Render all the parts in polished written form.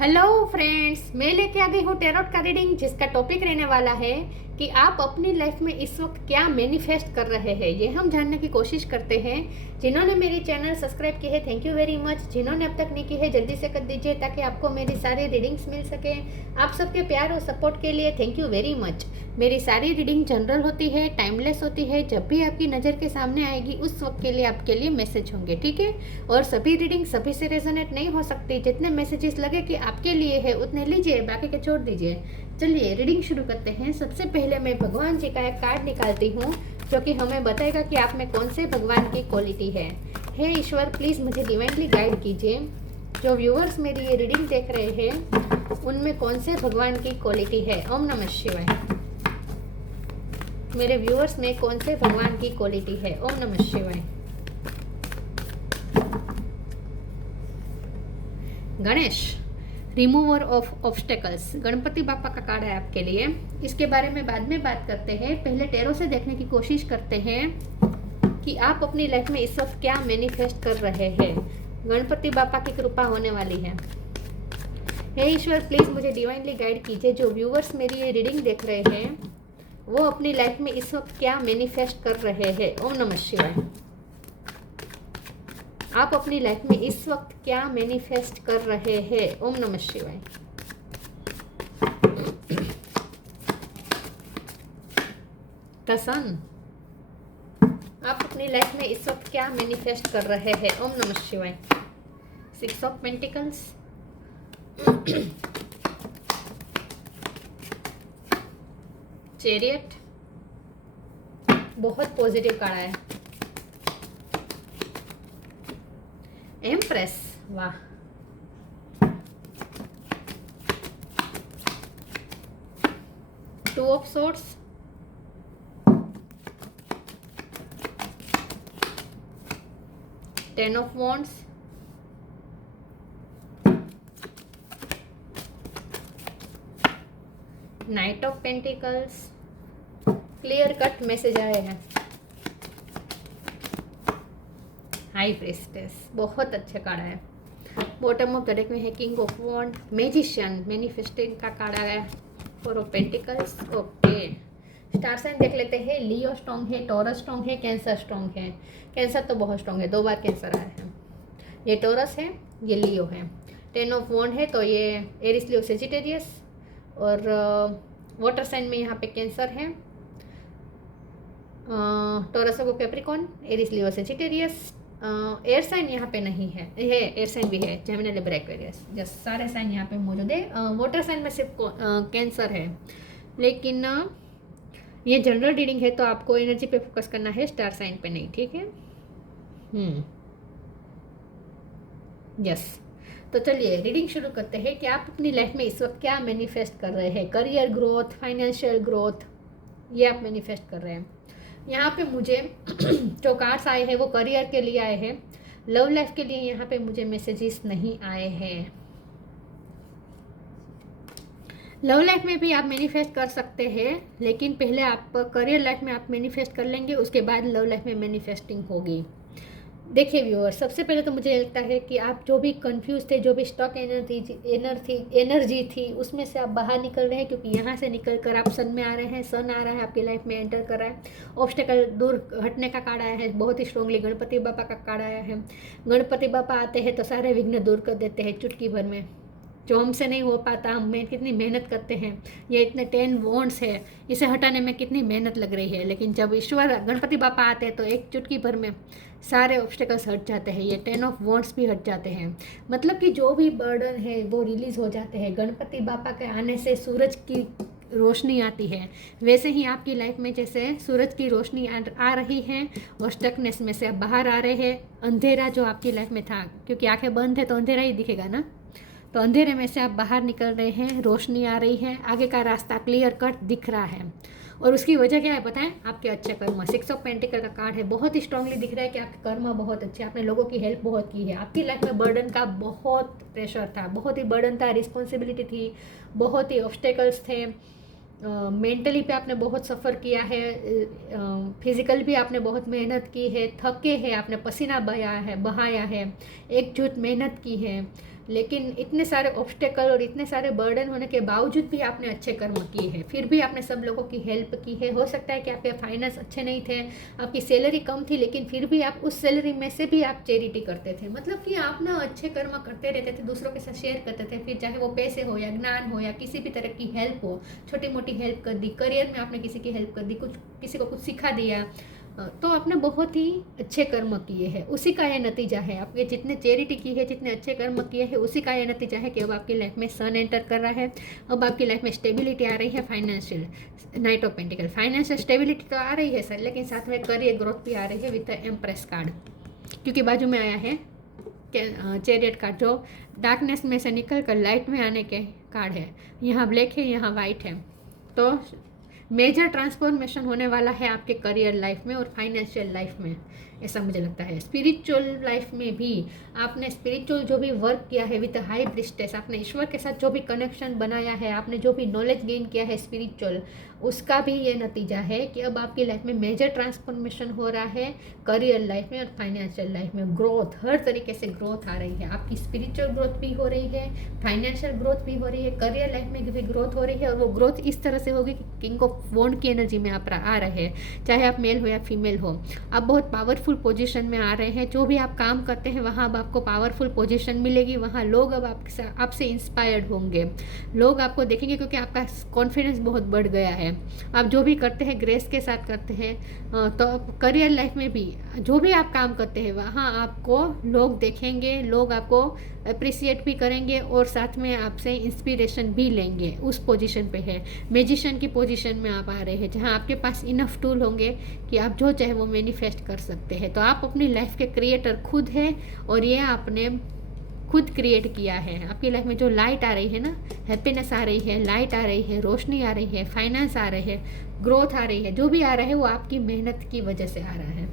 Hello friends, मैं लेके आ गई हूँ टैरोट का रीडिंग, जिसका टॉपिक रहने वाला है कि आप अपनी लाइफ में इस वक्त क्या मैनिफेस्ट कर रहे हैं। ये हम जानने की कोशिश करते हैं। जिन्होंने मेरी चैनल सब्सक्राइब की है, थैंक यू वेरी मच। जिन्होंने अब तक नहीं की है, जल्दी से कर दीजिए ताकि आपको मेरी सारी रीडिंग्स मिल सके। आप सबके प्यार और सपोर्ट के लिए थैंक यू वेरी मच। मेरी सारी रीडिंग जनरल होती है, टाइमलेस होती है। जब भी आपकी नज़र के सामने आएगी उस वक्त के लिए आपके लिए मैसेज होंगे, ठीक है। और सभी रीडिंग सभी से रेजोनेट नहीं हो सकती। जितने मैसेजेस लगे कि आपके लिए है उतने लीजिए, बाकी के छोड़ दीजिए। चलिए रीडिंग शुरू करते हैं। सबसे पहले मैं भगवान जी का एक कार्ड निकालती हूँ जो कि हमें बताएगा कि आप में कौन से भगवान की क्वालिटी है। हे ईश्वर, प्लीज़ मुझे डिवाइनली गाइड कीजिए। जो व्यूअर्स मेरी ये रीडिंग देख रहे हैं उनमें कौन से भगवान की क्वालिटी है। ओम नमः शिवाय। मेरे व्यूअर्स में कौन से भगवान की क्वालिटी है। ओम नमः शिवाय। Ganesh, remover of obstacles. Ganpati बापा का कार्ड है आपके लिए। इसके बारे में बाद में बात करते हैं। पहले टैरो से देखने की कोशिश करते हैं कि आप अपनी लाइफ में इस वक्त क्या मैनिफेस्ट कर रहे हैं। गणपति बापा की कृपा होने वाली है। हे ईश्वर, प्लीज़ मुझे डिवाइनली गाइड कीजिए। जो व्यूअर्स मेरी ये रीडिंग देख रहे हैं वो अपनी लाइफ में इस वक्त क्या मैनिफेस्ट कर रहे हैं। ओम नमः शिवाय। आप अपनी लाइफ में इस वक्त क्या मैनिफेस्ट कर रहे हैं। ओम नमः शिवाय। द सन, आप अपनी लाइफ में इस वक्त क्या मैनिफेस्ट कर रहे हैं। ओम नमः शिवाय। 6 ऑफ पेंटिकल्स, चैरियट, बहुत पॉजिटिव कार्ड है। एम्प्रेस, वाह। Two of swords, ten of wands, night of pentacles. Clear cut message आए हैं। हाई प्रेस्टेस, बहुत अच्छा कार्ड है। बॉटम ऑफ द डेक में है king of wand, magician, manifesting का कार्ड आया। 4 of pentacles. Okay, star sign देख लेते हैं। लियो स्ट्रॉन्ग है, टॉरस स्ट्रॉन्ग है, कैंसर स्ट्रॉन्ग है। कैंसर तो बहुत स्ट्रॉन्ग है, 2 बार कैंसर आया है। ये टॉरस है, ये लियो है। 10 ऑफ वॉन्ड है तो ये एरिस, लियो, सेजिटेरियस। और वाटर साइन में यहाँ पे कैंसर है। टॉरस को कैप्रिकॉन, एरिस, लियो, सेजिटेरियस। एयर साइन यहाँ पे नहीं है, ये एयर साइन भी है, जेमिनी, लिब्रा, एक्वेरियस। जस्ट सारे साइन यहाँ पे मौजूद है। वाटर साइन में सिर्फ कैंसर है। लेकिन ये जनरल रीडिंग है तो आपको एनर्जी पे फोकस करना है, स्टार साइन पे नहीं, ठीक है। यस, तो चलिए रीडिंग शुरू करते हैं कि आप अपनी लाइफ में इस वक्त क्या मैनिफेस्ट कर रहे हैं। करियर ग्रोथ, फाइनेंशियल ग्रोथ, ये आप मैनिफेस्ट कर रहे हैं। यहाँ पे मुझे जो कार्ड्स आए हैं वो करियर के लिए आए हैं। लव लाइफ के लिए यहाँ पे मुझे मैसेजेस नहीं आए हैं। लव लाइफ में भी आप मैनिफेस्ट कर सकते हैं, लेकिन पहले आप करियर लाइफ में आप मैनिफेस्ट कर लेंगे, उसके बाद लव लाइफ में मैनिफेस्टिंग होगी। देखिए व्यूअर, सबसे पहले तो मुझे लगता है कि आप जो भी कंफ्यूज थे, जो भी स्टॉक एनर्जी थी उसमें से आप बाहर निकल रहे हैं, क्योंकि यहाँ से निकल कर आप सन में आ रहे हैं। सन आ रहा है, आपकी लाइफ में एंटर कर रहा है। ऑब्स्टेकल दूर हटने का कार्ड आया है, बहुत ही स्ट्रांगली गणपति बापा का कार्ड आया है। गणपति बापा आते हैं तो सारे विघ्न दूर कर देते हैं चुटकी भर में। जो हमसे नहीं हो पाता, हम कितनी मेहनत करते हैं, ये इतने 10 वॉन्ड्स है, इसे हटाने में कितनी मेहनत लग रही है, लेकिन जब ईश्वर गणपति बापा आते हैं तो एक चुटकी भर में सारे ऑब्स्टेकल्स हट जाते हैं। ये 10 ऑफ वॉन्ड्स भी हट जाते हैं। मतलब कि जो भी बर्डन है वो रिलीज हो जाते हैं। गणपति बापा के आने से सूरज की रोशनी आती है। वैसे ही आपकी लाइफ में जैसे सूरज की रोशनी आ रही है और स्टकनेस में से आप बाहर आ रहे हैं। अंधेरा जो आपकी लाइफ में था, क्योंकि आंखें बंद है तो अंधेरा ही दिखेगा ना, तो अंधेरे में से आप बाहर निकल रहे हैं, रोशनी आ रही है, आगे का रास्ता क्लियर कट दिख रहा है। और उसकी वजह क्या है बताएं? आपके अच्छे कर्म। 6 ऑफ पेंटिकल का कार्ड है, बहुत ही स्ट्रांगली दिख रहा है कि आपके कर्म बहुत अच्छे, आपने लोगों की हेल्प बहुत की है। आपकी लाइफ में बर्डन का बहुत प्रेशर था, बहुत ही बर्डन था, रिस्पॉन्सिबिलिटी थी, बहुत ही ऑब्स्टेकल्स थे। मेंटली पे आपने बहुत सफ़र किया है, फिजिकल भी आपने बहुत मेहनत की है, थके हैं, आपने पसीना बहाया है, एकजुट मेहनत की है। लेकिन इतने सारे ऑब्स्टेकल और इतने सारे बर्डन होने के बावजूद भी आपने अच्छे कर्म किए हैं, फिर भी आपने सब लोगों की हेल्प की है। हो सकता है कि आपके फाइनेंस अच्छे नहीं थे, आपकी सैलरी कम थी, लेकिन फिर भी आप उस सैलरी में से भी आप चैरिटी करते थे। मतलब कि आप ना अच्छे कर्म करते रहते थे, दूसरों के साथ शेयर करते थे, फिर चाहे वो पैसे हो या ज्ञान हो या किसी भी तरह की हेल्प हो, छोटी मोटी हेल्प कर दी, करियर में आपने किसी की हेल्प कर दी, कुछ किसी को कुछ सिखा दिया, तो आपने बहुत ही अच्छे कर्म किए हैं। उसी का ये नतीजा है, आपके जितने चैरिटी की है, जितने अच्छे कर्म किए हैं, उसी का ये नतीजा है कि अब आपकी लाइफ में सन एंटर कर रहा है। अब आपकी लाइफ में स्टेबिलिटी आ रही है, financial, night of pentacle, financial stability तो आ रही है सर, लेकिन साथ में करियर ग्रोथ भी आ रही है विद एम्प्रेस कार्ड, क्योंकि बाजू में आया है चैरियट कार्ड, जो डार्कनेस में से निकल कर लाइट में आने के कार्ड है। यहाँ ब्लैक है, यहाँ वाइट है, तो मेजर ट्रांसफॉर्मेशन होने वाला है आपके करियर लाइफ में और फाइनेंशियल लाइफ में, ऐसा मुझे लगता है। स्पिरिचुअल लाइफ में भी आपने स्पिरिचुअल जो भी वर्क किया है विद हाई प्रीस्टेस, आपने ईश्वर के साथ जो भी कनेक्शन बनाया है, आपने जो भी नॉलेज गेन किया है स्पिरिचुअल, उसका भी ये नतीजा है कि अब आपकी लाइफ में मेजर ट्रांसफॉर्मेशन हो रहा है, करियर लाइफ में और फाइनेंशियल लाइफ में ग्रोथ, हर तरीके से ग्रोथ आ रही है। आपकी स्पिरिचुअल ग्रोथ भी हो रही है, फाइनेंशियल ग्रोथ भी हो रही है, करियर लाइफ में भी ग्रोथ हो रही है, और वो ग्रोथ इस तरह से होगी कि किंग ऑफ वॉन्ड की एनर्जी में आप आ रहे हैं, चाहे आप मेल हो या फीमेल हो। आप बहुत पावरफुल पोजीशन में आ रहे हैं, जो भी आप काम करते हैं वहाँ अब आपको पावरफुल पोजीशन मिलेगी, वहाँ लोग अब आपसे इंस्पायर्ड होंगे, लोग आपको देखेंगे, क्योंकि आपका कॉन्फिडेंस बहुत बढ़ गया है। आप जो भी करते हैं ग्रेस के साथ करते हैं, तो करियर लाइफ में भी जो भी आप काम करते हैं वहाँ आपको लोग देखेंगे, लोग आपको अप्रिसिएट भी करेंगे और साथ में आपसे इंस्पिरेशन भी लेंगे। उस पोजीशन पे है, मैजिशियन की पोजीशन में आप आ रहे हैं, जहाँ आपके पास इनफ टूल होंगे कि आप जो चाहे वो मैनिफेस्ट कर सकते हैं। तो आप अपनी लाइफ के क्रिएटर खुद हैं, और ये आपने खुद क्रिएट किया है। आपकी लाइफ में जो लाइट आ रही है ना, हैप्पीनेस आ रही है, लाइट आ रही है, रोशनी आ रही है, फाइनेंस आ रहे हैं, ग्रोथ आ रही है, जो भी आ रहा है वो आपकी मेहनत की वजह से आ रहा है।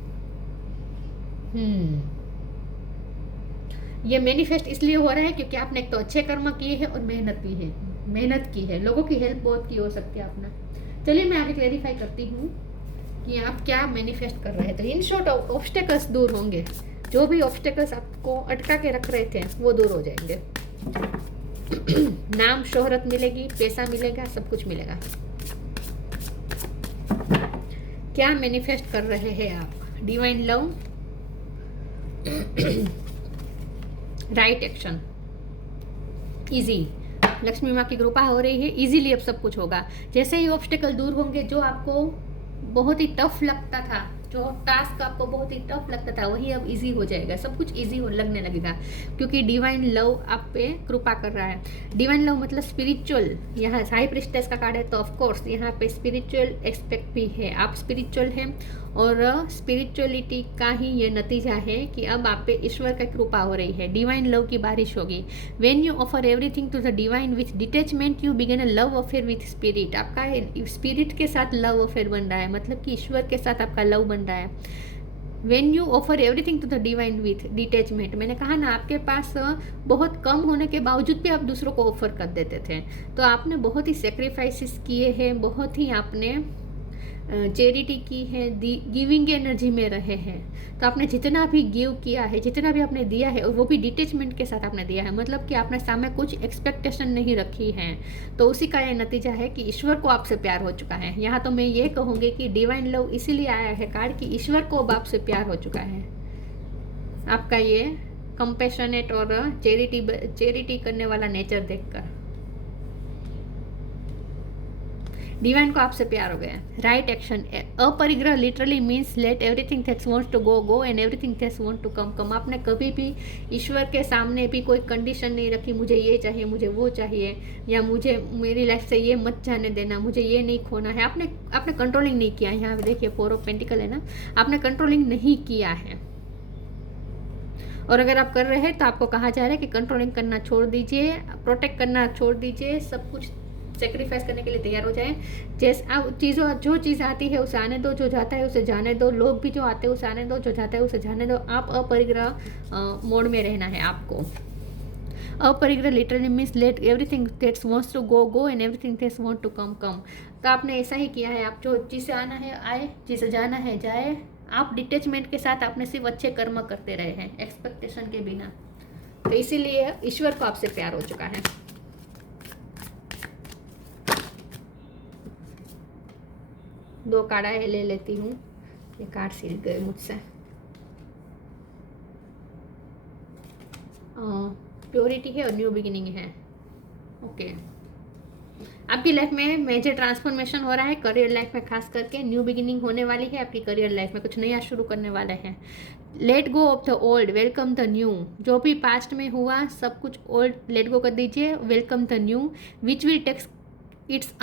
ये मैनिफेस्ट इसलिए हो रहा है क्योंकि आपने एक तो अच्छे कर्म किए हैं और मेहनत की है, लोगों की हेल्प बहुत की हो सकती है आपने। चलिए मैं आगे क्लेरिफाई करती हूँ कि आप क्या मैनिफेस्ट कर रहे हैं। तो इन शॉर्ट ऑब्स्टेकल्स दूर होंगे, जो भी ऑब्स्टेकल्स आपको अटका के रख रहे थे वो दूर हो जाएंगे। नाम शोहरत मिलेगी, पैसा मिलेगा, सब कुछ मिलेगा। क्या मैनिफेस्ट कर रहे हैं आप? Divine love, right action, easy, Lakshmi माँ की कृपा हो रही है, इजीली अब सब कुछ होगा। जैसे ही ऑब्स्टेकल दूर होंगे, जो आपको बहुत ही टफ लगता था, जो टास्क आपको बहुत ही टफ लगता था, वही अब इजी हो जाएगा, सब कुछ इजी हो लगने लगेगा, क्योंकि डिवाइन लव आप पे कृपा कर रहा है। डिवाइन लव मतलब स्पिरिचुअल, यहाँ हाई प्रीस्टेस का कार्ड है, तो ऑफ कोर्स यहाँ पे स्पिरिचुअल एक्सपेक्ट भी है। आप स्पिरिचुअल हैं और स्पिरिचुअलिटी का ही ये नतीजा है कि अब आप पे ईश्वर का कृपा हो रही है, डिवाइन लव की बारिश होगी। When you offer everything to the divine with detachment, you begin a love affair with spirit. आपका स्पिरिट के साथ लव अफेयर बन रहा है, मतलब कि ईश्वर के साथ आपका लव बन रहा है। When you offer everything to the divine with detachment, मैंने कहा ना आपके पास बहुत कम होने के बावजूद भी आप दूसरों को ऑफर कर देते थे, तो आपने बहुत ही सेक्रीफाइसेस किए हैं, बहुत ही आपने चैरिटी की है, गिविंग एनर्जी में रहे हैं। तो आपने जितना भी गिव किया है, जितना भी आपने दिया है, और वो भी डिटैचमेंट के साथ आपने दिया है, मतलब कि आपने सामने कुछ एक्सपेक्टेशन नहीं रखी है, तो उसी का ये नतीजा है कि ईश्वर को आपसे प्यार हो चुका है। यहाँ तो मैं ये कहूँगी कि डिवाइन लव इसीलिए आया है कार्ड कि ईश्वर को अब आपसे प्यार हो चुका है। आपका ये कंपैशनेट और चैरिटी करने वाला नेचर देखकर डिवाइन को आपसे प्यार हो गया। राइट एक्शन, अपरिग्रह literally means let everything that's wants to go go and everything that's want to come come. आपने कभी भी ईश्वर के सामने भी कोई कंडीशन नहीं रखी, मुझे ये चाहिए, मुझे वो चाहिए, या मुझे मेरी लाइफ से ये मत जाने देना, मुझे ये नहीं खोना है। आपने कंट्रोलिंग नहीं किया। यहाँ देखिए 4 ऑफ पेंटिकल है ना, आपने कंट्रोलिंग नहीं किया है। और अगर आप कर रहे हैं तो आपको कहा जा रहा है कि कंट्रोलिंग करना छोड़ दीजिए, प्रोटेक्ट करना छोड़ दीजिए, सब कुछ सेक्रीफाइस करने के लिए तैयार हो जाएं। जैसे आप जो चीज़ आती है उसे आने दो, जो जाता है उसे जाने दो, लोग भी जो आते हैं उसे आने दो, जो जाता है उसे जाने दो। आप अपरिग्रह मोड में रहना है आपको। अपरिग्रह literally means let everything that's wants to go go and everything that's want to come come. तो आपने ऐसा ही किया है, आप जो जिसे आना है आए, जिसे जाना है जाए। आप डिटैचमेंट के साथ आपने सिर्फ अच्छे कर्म करते रहे हैं, एक्सपेक्टेशन के बिना। तो इसीलिए ईश्वर को आपसे प्यार हो चुका है। दो कार्ड ले लेती हूँ, ये कार्ड सील गए मुझसे। प्योरिटी है और न्यू बिगिनिंग है। ओके, आपकी लाइफ में मेजर ट्रांसफॉर्मेशन हो रहा है, करियर लाइफ में खास करके न्यू बिगिनिंग होने वाली है। आपकी करियर लाइफ में कुछ नया शुरू करने वाले हैं। Let go of the old, welcome the new. जो भी पास्ट में हुआ सब कुछ ओल्ड लेट गो कर दीजिए, welcome the new. Which will take its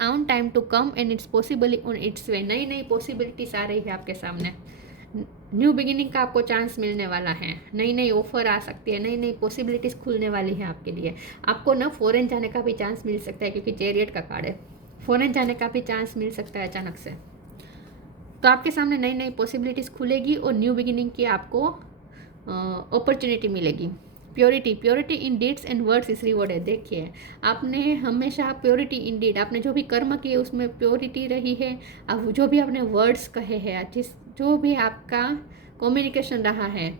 own time to come and it's possibly on its way. नई नई पॉसिबिलिटीज आ रही है आपके सामने। न्यू बिगिनिंग का आपको चांस मिलने वाला है, नई नई ऑफर आ सकती है, नई नई पॉसिबिलिटीज़ खुलने वाली है आपके लिए। आपको ना फॉरेन जाने का भी चांस मिल सकता है, क्योंकि चैरियट का कार्ड है। फॉरेन जाने का भी चांस मिल सकता है अचानक से। तो आपके सामने नई नई पॉसिबिलिटीज़ खुलेगी और न्यू बिगिनिंग की आपको अपॉर्चुनिटी मिलेगी। Purity in deeds and words is rewarded. देखिए, आपने हमेशा प्योरिटी इन डीड, आपने जो भी कर्म किए उसमें प्योरिटी रही है। अब जो भी आपने वर्ड्स कहे हैं, जो भी आपका कम्युनिकेशन रहा है,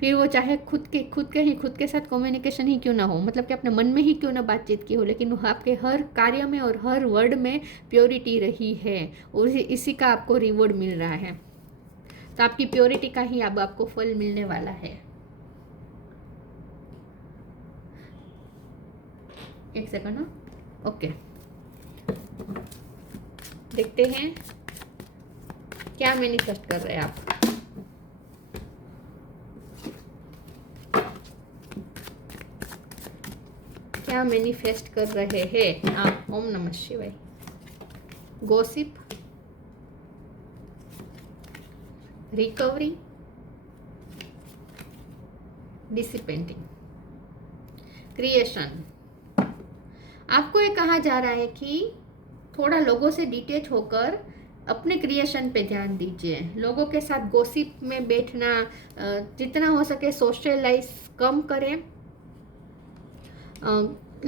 फिर वो चाहे खुद के साथ कम्युनिकेशन ही क्यों ना हो, मतलब कि अपने मन में ही क्यों ना बातचीत की हो, लेकिन आपके हर कार्य में और हर वर्ड में प्योरिटी रही है और इसी का आपको रिवॉर्ड मिल रहा है। तो आपकी प्योरिटी का ही अब आपको फल मिलने वाला है। एक सेकंड ना, ओके, देखते हैं क्या मैनिफेस्ट कर रहे हैं आप। क्या मैनिफेस्ट कर रहे हैं आप? ओम नमः शिवाय। Gossip, recovery, dissipating, creation. आपको ये कहा जा रहा है कि थोड़ा लोगों से डिटेच होकर अपने क्रिएशन पे ध्यान दीजिए। लोगों के साथ गॉसिप में बैठना, जितना हो सके सोशलाइज कम करें,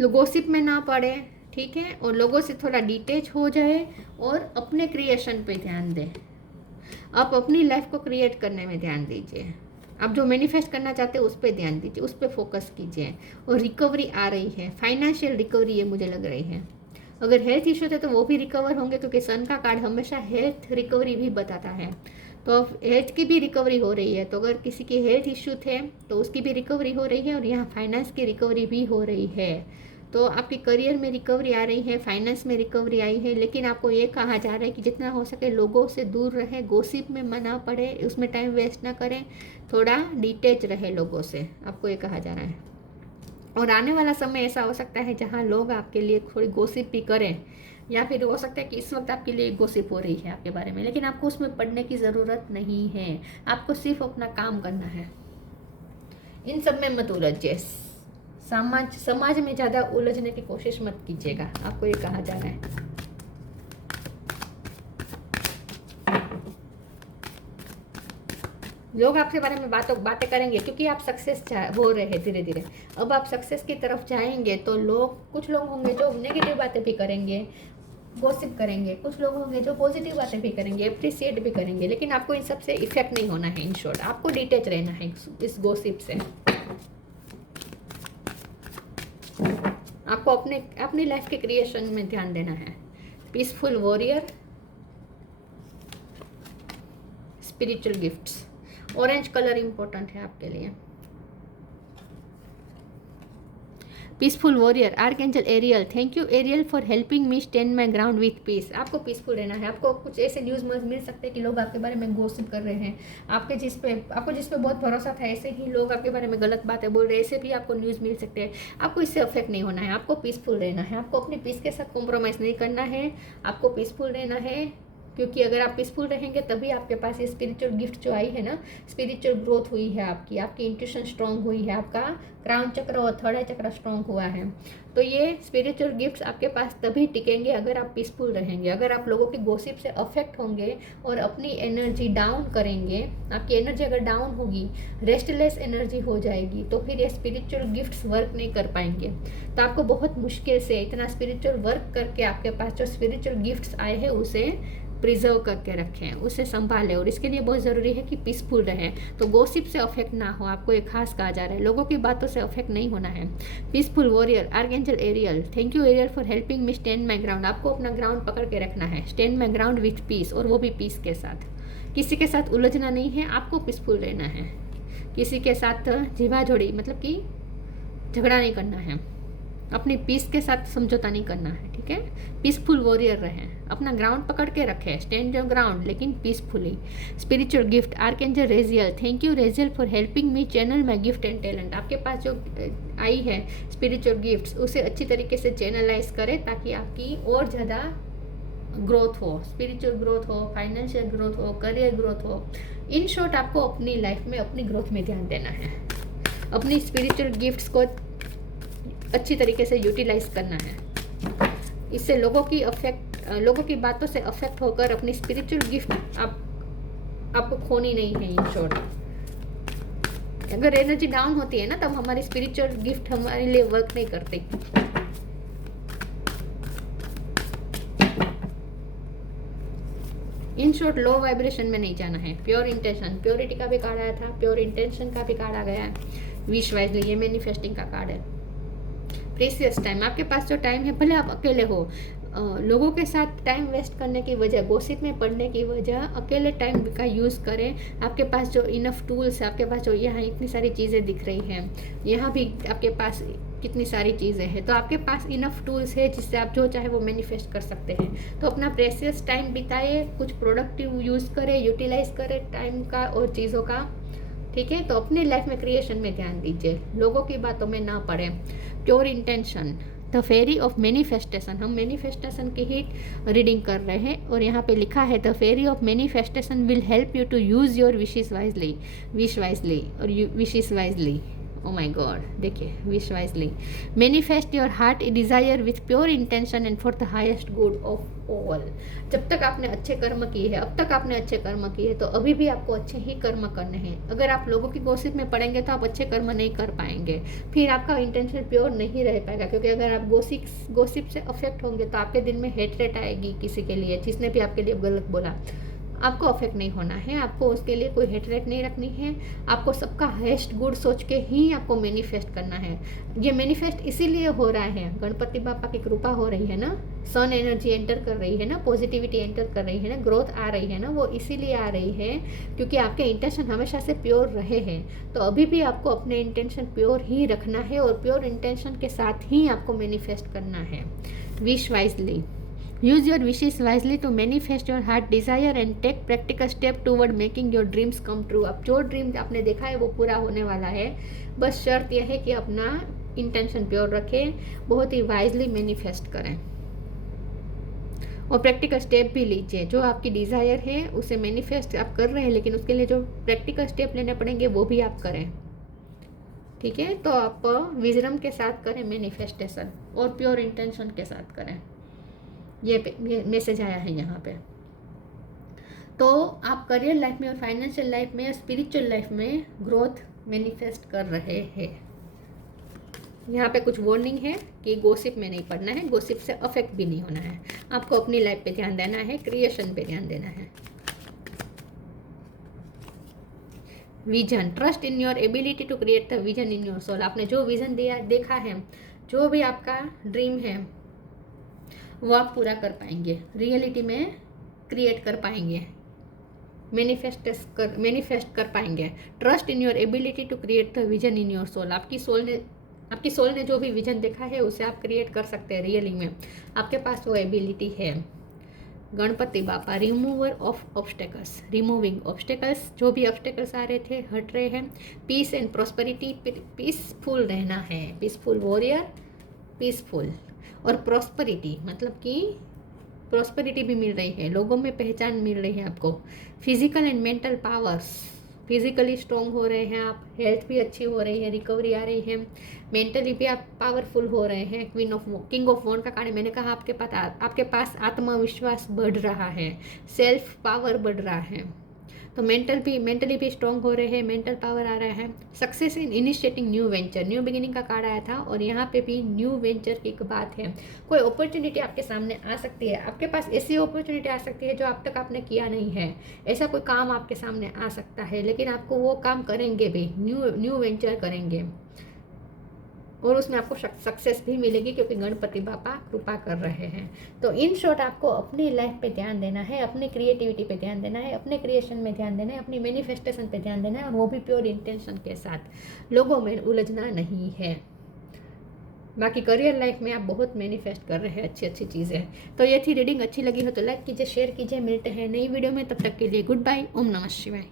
गॉसिप में ना पड़े, ठीक है, और लोगों से थोड़ा डिटेच हो जाए और अपने क्रिएशन पे ध्यान दें। आप अपनी लाइफ को क्रिएट करने में ध्यान दीजिए। आप जो मैनिफेस्ट करना चाहते हैं उस पर ध्यान दीजिए, उस पर फोकस कीजिए। और रिकवरी आ रही है, फाइनेंशियल रिकवरी ये मुझे लग रही है। अगर हेल्थ इश्यू थे तो वो भी रिकवर होंगे, क्योंकि सन का कार्ड हमेशा हेल्थ रिकवरी भी बताता है। तो हेल्थ की भी रिकवरी हो रही है। तो अगर किसी के हेल्थ इश्यू थे तो उसकी भी रिकवरी हो रही है, और यहाँ फाइनेंस की रिकवरी भी हो रही है। तो आपके करियर में रिकवरी आ रही है, फाइनेंस में रिकवरी आई है। लेकिन आपको ये कहा जा रहा है कि जितना हो सके लोगों से दूर रहे, गॉसिप में मना पड़े, उसमें टाइम वेस्ट ना करें, थोड़ा डिटेच रहे लोगों से, आपको ये कहा जा रहा है। और आने वाला समय ऐसा हो सकता है जहाँ लोग आपके लिए थोड़ी गॉसिप भी करें, या फिर हो सकता है कि इस वक्त आपके लिए गॉसिप हो रही है आपके बारे में, लेकिन आपको उसमें पढ़ने की ज़रूरत नहीं है। आपको सिर्फ अपना काम करना है। इन सब में मत उलझिए, समाज में ज़्यादा उलझने की कोशिश मत कीजिएगा, आपको ये कहा जा रहा है। लोग आपके बारे में बातें करेंगे, क्योंकि आप सक्सेस हो रहे हैं धीरे धीरे। अब आप सक्सेस की तरफ जाएंगे तो कुछ लोग होंगे जो नेगेटिव बातें भी करेंगे, गॉसिप करेंगे। कुछ लोग होंगे जो पॉजिटिव बातें भी करेंगे, अप्रिशिएट भी करेंगे। लेकिन आपको इन सब से इफेक्ट नहीं होना है। इन शॉर्ट, आपको डिटेच रहना है इस गॉसिप से। आपको अपनी लाइफ के क्रिएशन में ध्यान देना है। Peaceful warrior, spiritual gifts. Orange colour important है आपके लिए। Peaceful warrior, archangel Ariel. Thank you Ariel for helping me stand my ground with peace. आपको पीसफुल रहना है। आपको कुछ ऐसे न्यूज़ मिल सकते हैं कि लोग आपके बारे में गॉसिप कर रहे हैं, आपको जिस पे बहुत भरोसा था, ऐसे ही लोग आपके बारे में गलत बातें बोल रहे हैं, ऐसे भी आपको न्यूज़ मिल सकते हैं। आपको इससे अफेक्ट नहीं होना है। आपको पीसफुल रहना है। आपको अपनी पीस के साथ कॉम्प्रोमाइज़ नहीं करना है। आपको पीसफुल रहना है, क्योंकि अगर आप पीसफुल रहेंगे तभी आपके पास ये स्पिरिचुअल गिफ्ट जो आई है ना, स्पिरिचुअल ग्रोथ हुई है आपकी इंट्यूशन स्ट्रांग हुई है, आपका क्राउन चक्र और थर्ड आई चक्र स्ट्रांग हुआ है। तो ये स्पिरिचुअल गिफ्ट्स आपके पास तभी टिकेंगे अगर आप पीसफुल रहेंगे। अगर आप लोगों के गॉसिप से अफेक्ट होंगे और अपनी एनर्जी डाउन करेंगे, आपकी एनर्जी अगर डाउन होगी, रेस्टलेस एनर्जी हो जाएगी, तो फिर ये स्पिरिचुअल गिफ्ट्स वर्क नहीं कर पाएंगे। तो आपको बहुत मुश्किल से इतना स्पिरिचुअल वर्क करके आपके पास जो स्पिरिचुअल गिफ्ट्स आए हैं उसे प्रिजर्व करके रखें, उसे संभालें, और इसके लिए बहुत ज़रूरी है कि पीसफुल रहें। तो गॉसिप से अफेक्ट ना हो, आपको एक खास कहा जा रहा है, लोगों की बातों से अफेक्ट नहीं होना है। Peaceful warrior archangel Ariel, thank you Ariel for helping me stand my ground. आपको अपना ग्राउंड पकड़ के रखना है, stand my ground with peace, और वो भी पीस के साथ। किसी के साथ उलझना नहीं है, आपको पीसफुल रहना है। किसी के साथ झीवाझोड़ी मतलब कि झगड़ा नहीं करना है, अपनी पीस के साथ समझौता नहीं करना है, ठीक है। पीसफुल वॉरियर रहें, अपना ग्राउंड पकड़ के रखें, स्टैंड योर ग्राउंड लेकिन peacefully. Spiritual gift archangel Raziel, thank you Raziel for helping me channel my gift and talent. आपके पास जो आई है स्पिरिचुअल गिफ्ट्स, उसे अच्छी तरीके से चैनलाइज करें ताकि आपकी और ज़्यादा ग्रोथ हो, स्पिरिचुअल ग्रोथ हो, फाइनेंशियल ग्रोथ हो, करियर ग्रोथ हो। इन शॉर्ट आपको अपनी लाइफ में अपनी ग्रोथ में ध्यान देना है, अपनी स्पिरिचुअल गिफ्ट्स को अच्छी तरीके से यूटिलाइज करना है। इससे लोगों की बातों से अफेक्ट होकर अपनी स्पिरिचुअल गिफ्ट आपको खोनी नहीं है। इन शॉर्ट अगर एनर्जी डाउन होती है ना, तब हमारी स्पिरिचुअल गिफ्ट हमारे लिए वर्क नहीं करती। इन शॉर्ट लो वाइब्रेशन में नहीं जाना है। प्योर इंटेंशन, प्योरिटी का भी कार्ड आया था, प्योर इंटेंशन का भी कार्ड आ गया है। विश वाइजली, ये मैनिफेस्टिंग का कार्ड है। प्रीसियस टाइम, आपके पास जो टाइम है, भले आप अकेले हो, लोगों के साथ टाइम वेस्ट करने की वजह, गॉसिप में पढ़ने की वजह, अकेले टाइम का यूज़ करें। आपके पास जो इनफ टूल्स है, आपके पास जो यहाँ इतनी सारी चीज़ें दिख रही हैं, यहाँ भी आपके पास कितनी सारी चीज़ें हैं, तो आपके पास इनफ टूल्स है जिससे आप जो चाहे वो मैनिफेस्ट कर सकते हैं। तो अपना प्रेशियस टाइम बिताए, कुछ प्रोडक्टिव यूज़ करें, यूटिलाइज करें टाइम का और चीज़ों का, ठीक है। तो अपने लाइफ में क्रिएशन में ध्यान दीजिए, लोगों की बातों में ना पड़े। Pure intention, the fairy of manifestation, हम मैनिफेस्टेशन की ही रीडिंग कर रहे हैं, और यहाँ पे लिखा है the fairy of manifestation will help you to use your wishes wisely, wish wisely और wishes wisely. Oh my God, देखिए, wish wisely, manifest your heart desire with pure intention and for the highest good of all. जब तक आपने अच्छे कर्म किए हैं, अब तक आपने अच्छे कर्म किए, तो अभी भी आपको अच्छे ही कर्म करने हैं। अगर आप लोगों की गॉसिप में पड़ेंगे तो आप अच्छे कर्म नहीं कर पाएंगे, फिर आपका इंटेंशन प्योर नहीं रह पाएगा। क्योंकि अगर आप गॉसिप से अफेक्ट होंगे तो आपके दिल में हेटरेट आएगी किसी के लिए, जिसने भी आपके लिए गलत बोला। आपको अफेक्ट नहीं होना है, आपको उसके लिए कोई हेटरेट नहीं रखनी है। आपको सबका हाईएस्ट गुड सोच के ही आपको मैनिफेस्ट करना है। ये मैनिफेस्ट इसीलिए हो रहा है, गणपति बापा की कृपा हो रही है ना, सन एनर्जी एंटर कर रही है ना, पॉजिटिविटी एंटर कर रही है ना, ग्रोथ आ रही है ना, वो इसीलिए आ रही है क्योंकि आपके इंटेंशन हमेशा से प्योर रहे हैं। तो अभी भी आपको अपने इंटेंशन प्योर ही रखना है, और प्योर इंटेंशन के साथ ही आपको मैनिफेस्ट करना है। Wish wisely, use your wishes wisely to manifest your heart desire and take practical step toward making your dreams come true। अब जो ड्रीम आपने देखा है वो पूरा होने वाला है, बस शर्त यह है कि अपना इंटेंशन प्योर रखें, बहुत ही वाइजली मैनिफेस्ट करें, और प्रैक्टिकल स्टेप भी लीजिए। जो आपकी डिज़ायर है उसे मैनिफेस्ट आप कर रहे हैं, लेकिन उसके लिए जो प्रैक्टिकल स्टेप लेने पड़ेंगे वो भी आप करें, ठीक है। तो आप विजडम के साथ करें मैनिफेस्टेशन, और प्योर इंटेंशन के साथ करें। ये मैसेज आया है यहाँ पे। तो आप करियर लाइफ में और फाइनेंशियल लाइफ में और स्पिरिचुअल लाइफ में ग्रोथ मैनिफेस्ट कर रहे हैं। यहाँ पे कुछ वार्निंग है कि गॉसिप में नहीं पड़ना है, गॉसिप से अफेक्ट भी नहीं होना है, आपको अपनी लाइफ पे ध्यान देना है, क्रिएशन पे ध्यान देना है। Vision, trust in your ability to create the vision in your soul. आपने जो विजन देखा है, जो भी आपका ड्रीम है, वो आप पूरा कर पाएंगे, रियलिटी में क्रिएट कर पाएंगे, मैनिफेस्ट कर पाएंगे। Trust in your ability to create the vision in your soul. आपकी सोल ने जो भी विजन देखा है उसे आप क्रिएट कर सकते हैं रियली में, आपके पास वो एबिलिटी है। गणपति बापा, remover of obstacles, removing obstacles, जो भी ऑब्स्टेकल्स आ रहे थे हट रहे हैं। पीस एंड प्रॉस्पेरिटी, पीसफुल रहना है, पीसफुल वॉरियर, पीसफुल, और प्रॉस्पेरिटी मतलब कि प्रॉस्पेरिटी भी मिल रही है, लोगों में पहचान मिल रही है आपको। Physical and mental powers, physically strong हो रहे हैं आप, हेल्थ भी अच्छी हो रही है, रिकवरी आ रही है, मेंटली भी आप पावरफुल हो रहे हैं। किंग ऑफ वॉन्ड का कार्ड, मैंने कहा आपके पास आत्मविश्वास बढ़ रहा है, सेल्फ पावर बढ़ रहा है। तो मेंटली भी स्ट्रॉन्ग हो रहे हैं, मेंटल पावर आ रहा है। Success in initiating new venture, new beginning का कार्ड आया था और यहाँ पे भी न्यू वेंचर की एक बात है। कोई अपॉर्चुनिटी आपके सामने आ सकती है, आपके पास ऐसी अपॉर्चुनिटी आ सकती है जो अब तक आपने किया नहीं है। ऐसा कोई काम आपके सामने आ सकता है, लेकिन आपको वो काम करेंगे भी, न्यू वेंचर करेंगे और उसमें आपको सक्सेस भी मिलेगी क्योंकि गणपति बापा कृपा कर रहे हैं। तो इन शॉर्ट आपको अपनी लाइफ पे ध्यान देना है, अपनी क्रिएटिविटी पे ध्यान देना है, अपने क्रिएशन में ध्यान देना है, अपनी मैनिफेस्टेशन पे ध्यान देना है और वो भी प्योर इंटेंशन के साथ। लोगों में उलझना नहीं है। बाकी करियर लाइफ में आप बहुत मैनिफेस्ट कर रहे हैं अच्छी अच्छी चीज़ें। तो ये थी रीडिंग, अच्छी लगी हो तो लाइक कीजिए, शेयर कीजिए। मिलते हैं नई वीडियो में, तब तक के लिए गुड बाय। ओम नमः शिवाय।